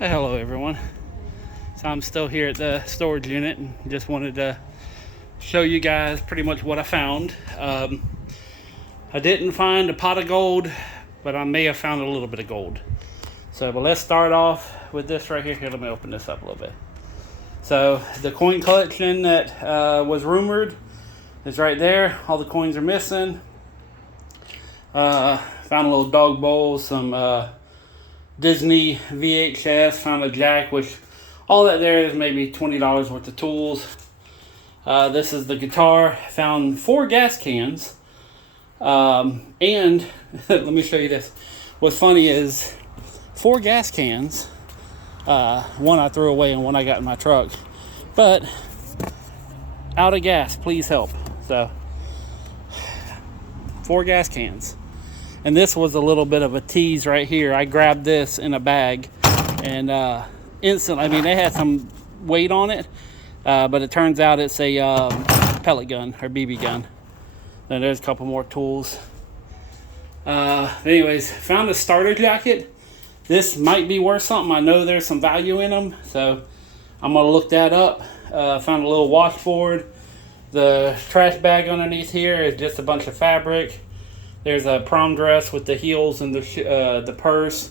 Hello everyone. So I'm still here at the storage unit and just wanted to show you guys pretty much what I found. I didn't find a pot of gold, but I may have found a little bit of gold. But let's start off with this right here. Here, let me open this up a little bit. So the coin collection that was rumored is right there. All the coins are missing. Found a little dog bowl, some Disney VHS, found a jack, which all that there is maybe $20 worth of tools. This is the guitar. Found 4 gas cans. And let me show you this. What's funny is 4 gas cans. One I threw away and one I got in my truck. But out of gas, please help. So 4 gas cans. And this was a little bit of a tease right here. I grabbed this in a bag and instantly, I mean, they had some weight on it, but it turns out it's a pellet gun or BB gun. Then there's a couple more tools. Anyways, found a starter jacket. This might be worth something. I know there's some value in them, so I'm gonna look that up. Found a little washboard. The trash bag underneath here is just a bunch of fabric. There's a prom dress with the heels and the purse.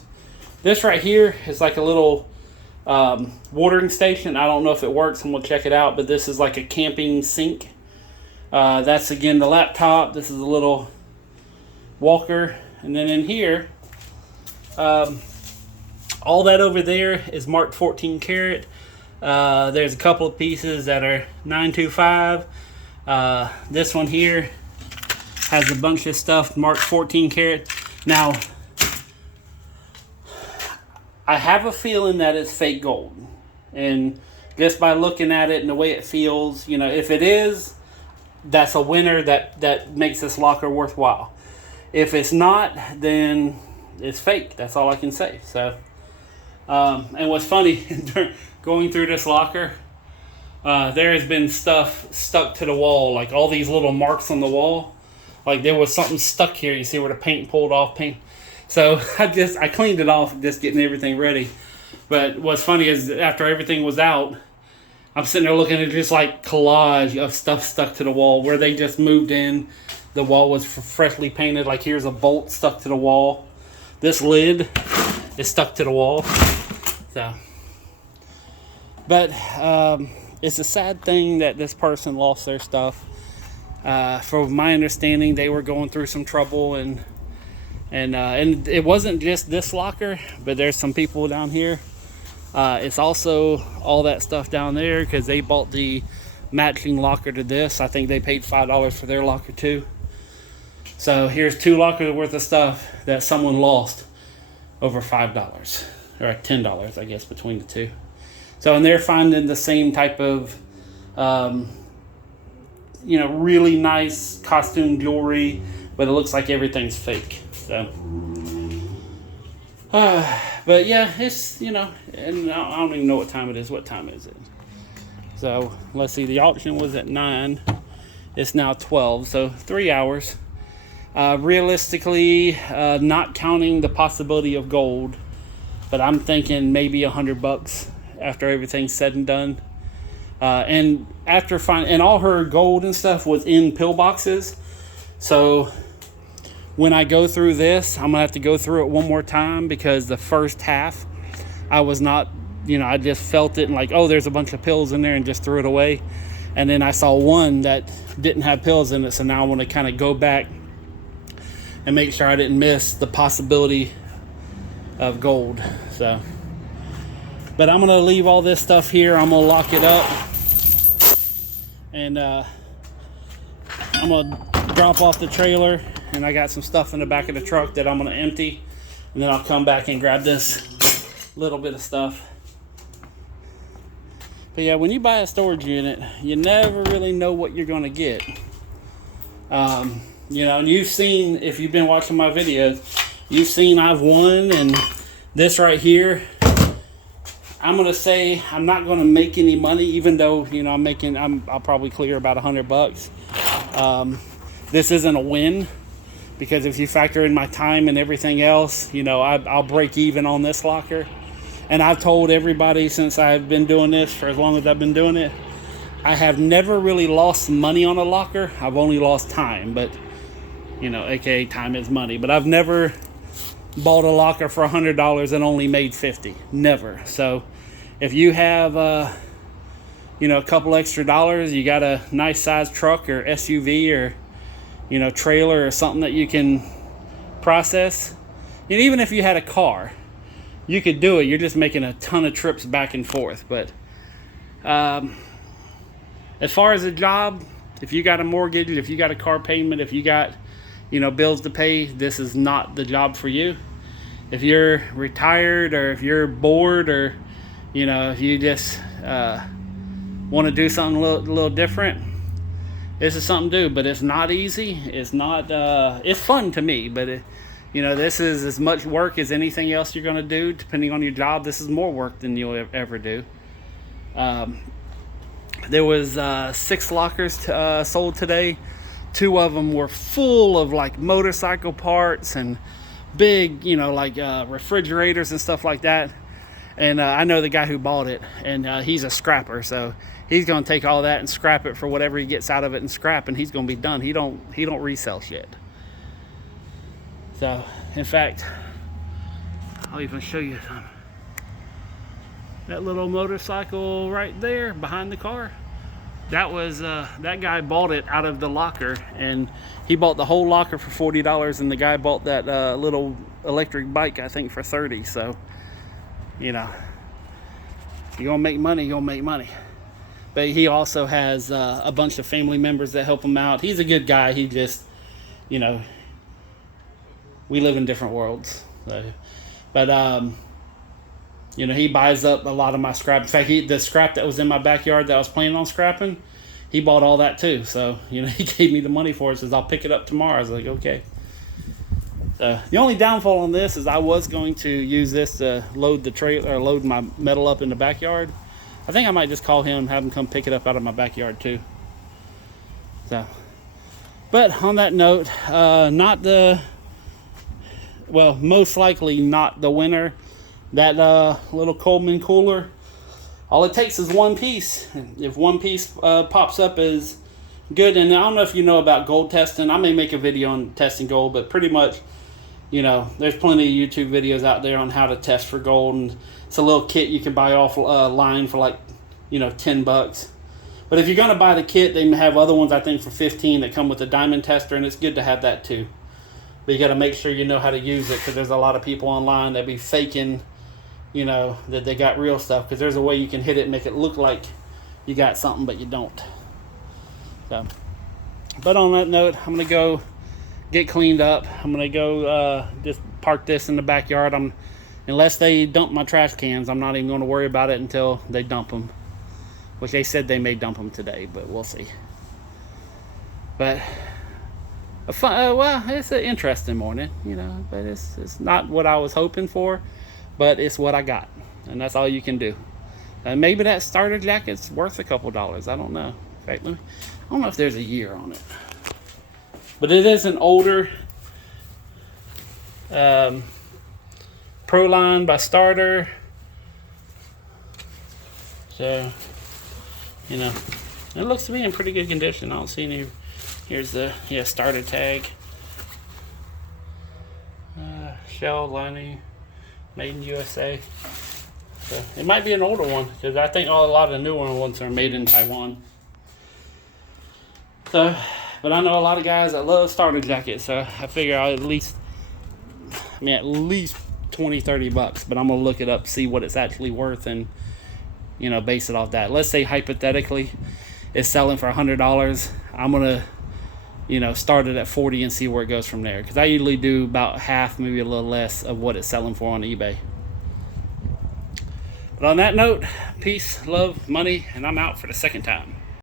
This right here is like a little watering station. I don't know if it works, and we'll check it out, but this is like a camping sink. That's again the laptop. This is a little walker. And then in here, all that over there is marked 14 karat. There's a couple of pieces that are 925. This one here has a bunch of stuff marked 14 karat. Now, I have a feeling that it's fake gold. And just by looking at it and the way it feels, you know, if it is, that's a winner that makes this locker worthwhile. If it's not, then it's fake. That's all I can say. So, and what's funny, going through this locker, there has been stuff stuck to the wall, like all these little marks on the wall. Like there was something stuck here. You see where the paint pulled off paint. So I cleaned it off, just getting everything ready. But what's funny is after everything was out, I'm sitting there looking at just like collage of stuff stuck to the wall where they just moved in. The wall was freshly painted. Like here's a bolt stuck to the wall. This lid is stuck to the wall. So, but it's a sad thing that this person lost their stuff. From my understanding, they were going through some trouble, and it wasn't just this locker, but there's some people down here. It's also all that stuff down there because they bought the matching locker to this. I think they paid $5 for their locker too. So here's 2 lockers worth of stuff that someone lost over $5 or $10, I guess, between the two. So, and they're finding the same type of really nice costume jewelry, but it looks like everything's fake. So, but yeah, it's, and I don't even know what time it is. What time is it? So, let's see, the auction was at 9. It's now 12, so 3 hours. Realistically, not counting the possibility of gold, but I'm thinking maybe $100 after everything's said and done. And after and all her gold and stuff was in pill boxes. So when I go through this, I'm gonna have to go through it one more time because the first half I was not, I just felt it and like, oh, there's a bunch of pills in there and just threw it away. And then I saw one that didn't have pills in it. So now I want to kind of go back and make sure I didn't miss the possibility of gold. So, but I'm gonna leave all this stuff here. I'm gonna lock it up. And I'm gonna drop off the trailer, and I got some stuff in the back of the truck that I'm gonna empty, and then I'll come back and grab this little bit of stuff. But yeah, when you buy a storage unit, you never really know what you're gonna get. And you've seen, if you've been watching my videos, you've seen I've won, and this right here, I'm gonna say I'm not gonna make any money, even though I'll probably clear about $100. This isn't a win because if you factor in my time and everything else, I'll break even on this locker. and I've told everybody since I've been doing this for as long as I've been doing it, I have never really lost money on a locker. I've only lost time, but aka time is money. But I've never bought a locker for $100 and only made 50. Never. So if you have a couple extra dollars, you got a nice sized truck or SUV or trailer or something that you can process, and even if you had a car, you could do it. You're just making a ton of trips back and forth. But as far as a job, if you got a mortgage, if you got a car payment, if you got bills to pay, this is not the job for you. If you're retired, or if you're bored, or if you just want to do something a little different, this is something to do. But it's not easy. It's not it's fun to me, but this is as much work as anything else you're going to do. Depending on your job, this is more work than you'll ever do. There was 6 lockers sold today. 2 of them were full of like motorcycle parts and big, refrigerators and stuff like that. And I know the guy who bought it, and he's a scrapper, so he's going to take all that and scrap it for whatever he gets out of it and scrap, and he's going to be done. He don't resell shit. So, in fact, I'll even show you some. That little motorcycle right there behind the car, that was that guy bought it out of the locker, and he bought the whole locker for $40, and the guy bought that little electric bike, I think, for $30. So you're gonna make money, you're gonna make money. But he also has a bunch of family members that help him out. He's a good guy. He just we live in different worlds. So, but he buys up a lot of my scrap. In fact, the scrap that was in my backyard that I was planning on scrapping, he bought all that too. So, he gave me the money for it. Says, I'll pick it up tomorrow. I was like, okay. So, the only downfall on this is I was going to use this to load the trailer, or load my metal up in the backyard. I think I might just call him and have him come pick it up out of my backyard too. So, but on that note, most likely not the winner. That little Coleman cooler, all it takes is one piece. If one piece pops up as good, and I don't know if you know about gold testing. I may make a video on testing gold, but pretty much, there's plenty of YouTube videos out there on how to test for gold, and it's a little kit you can buy off line for like, $10. But if you're gonna buy the kit, they have other ones I think for $15 that come with a diamond tester, and it's good to have that too. But you got to make sure you know how to use it, because there's a lot of people online that be faking that they got real stuff, because there's a way you can hit it and make it look like you got something, but you don't. So, but on that note, I'm gonna go get cleaned up. I'm gonna go just park this in the backyard. Unless they dump my trash cans, I'm not even going to worry about it until they dump them, which they said they may dump them today, but we'll see. But it's an interesting morning, but it's not what I was hoping for. But it's what I got, and that's all you can do. Maybe that starter jacket's worth a couple dollars. I don't know. In fact, I don't know if there's a year on it. But it is an older Proline by Starter. So, it looks to be in pretty good condition. I don't see any. Here's the starter tag. Shell lining. Made in USA. So it might be an older one, because I think a lot of the newer ones are made in Taiwan. So, but I know a lot of guys that love starter jackets, so I figure I'll at least $20-30, but I'm gonna look it up, see what it's actually worth, and base it off that. Let's say hypothetically it's selling for $100. I'm gonna start it at 40 and see where it goes from there, because I usually do about half, maybe a little less, of what it's selling for on eBay. But on that note, peace, love, money, and I'm out for the second time.